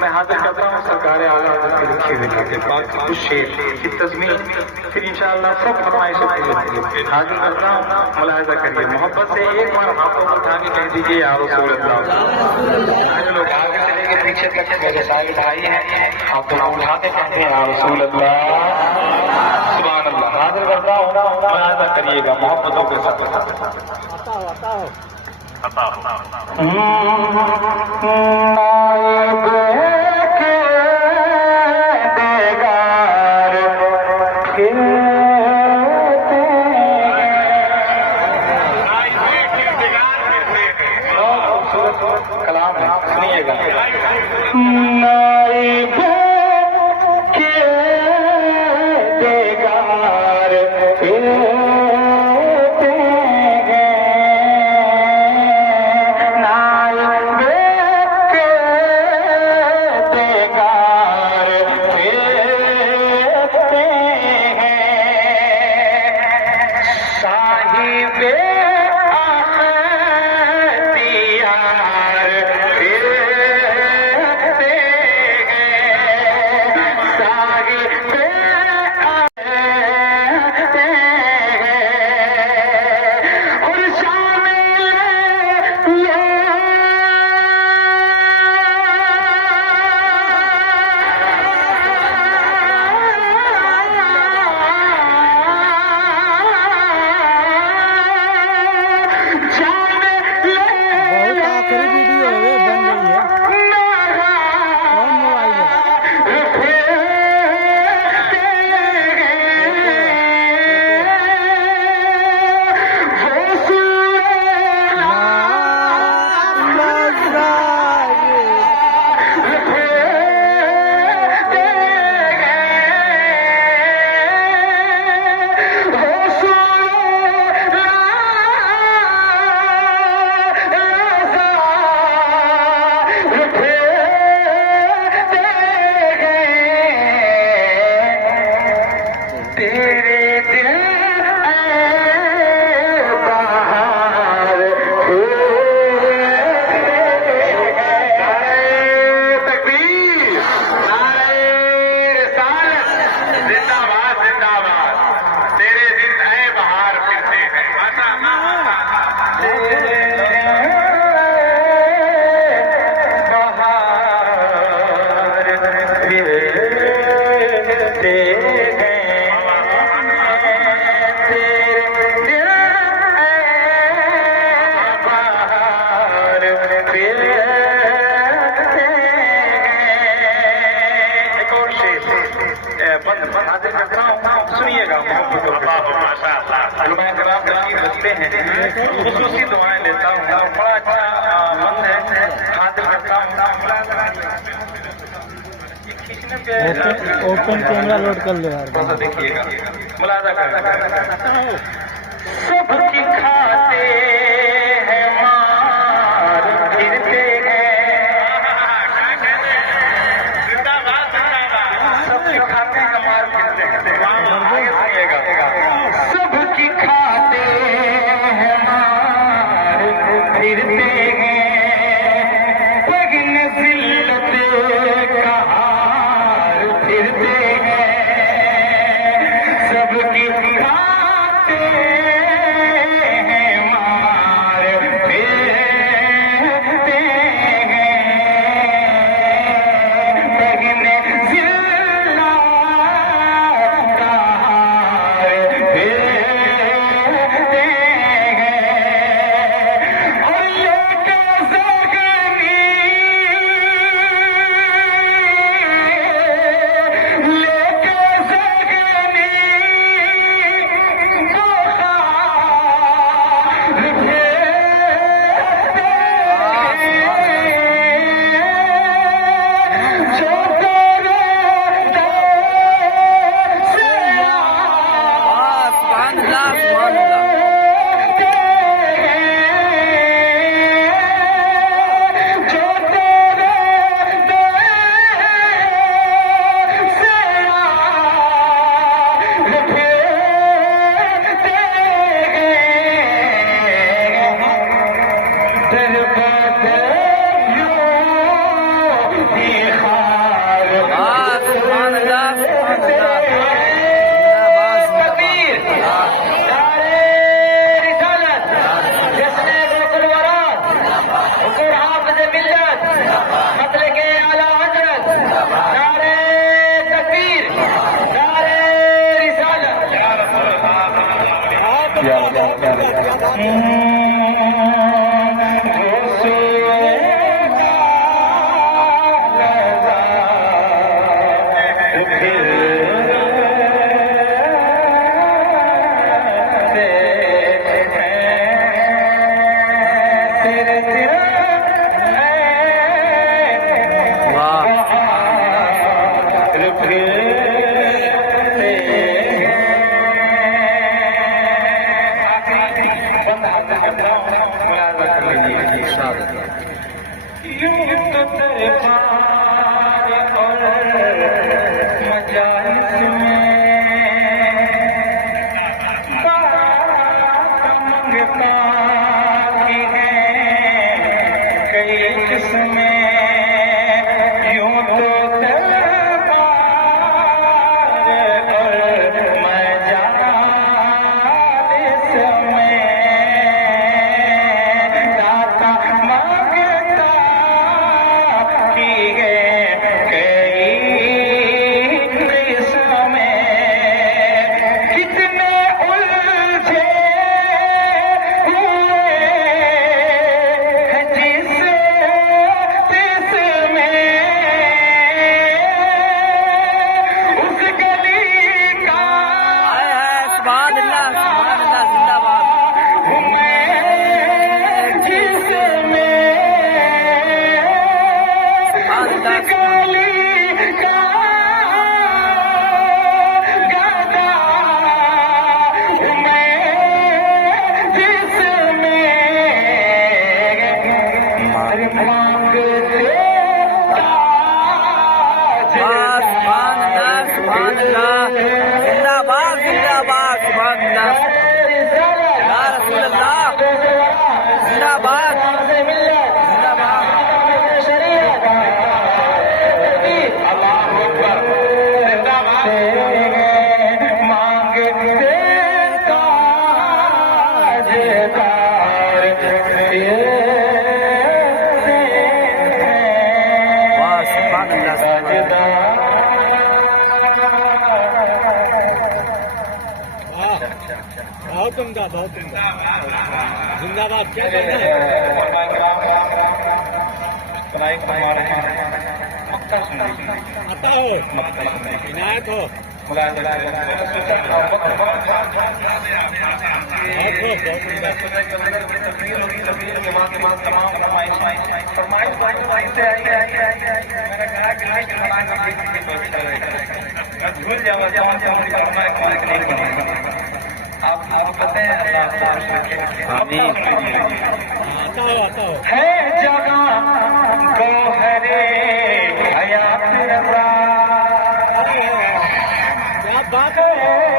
मैं हाजिर करता हूँ सरकार आला हज़रत के लिखे हुए नाते पाक कुछ शेर की तज़मीन, फिर इंशाअल्लाह सब फरमाइशें पूरी हाजिर करता हूँ। मुलाहिज़ा करिए, मोहब्बत से एक बार हाथों को उठा के कह दीजिए या रसूल अल्लाह। लोग आगे चले गए, पीछे तक मेरे सारे भाई हैं, हाथों को उठाते कहते हैं या रसूल अल्लाह। सुभान अल्लाह। हाजिर करता हूँ, मुलाहिज़ा करिएगा मोहब्बतों के साथ। कलाम है, सुनिएगा। सुनिएगा, खुसूसी दुआएं लेता हूँ, बड़ा अच्छा मन है, हाजिर करता हूँ। ओपन कैमरा लोड कर लो यार, देखिएगा, मुलाजा कर सबकी खाते हैं मार फिरते हैं, सबकी खाते हैं मार फिरते हैं, सबकी खाते हैं मार फिरते हैं, पगन जिल्लत का हार फिरते हैं, सबकी खाते जिंदाबाद क्या करना है? आता हो इनायत हो भूल जाओ आप पता है है जगह गोहरे हयात रज़ा क्या बात है।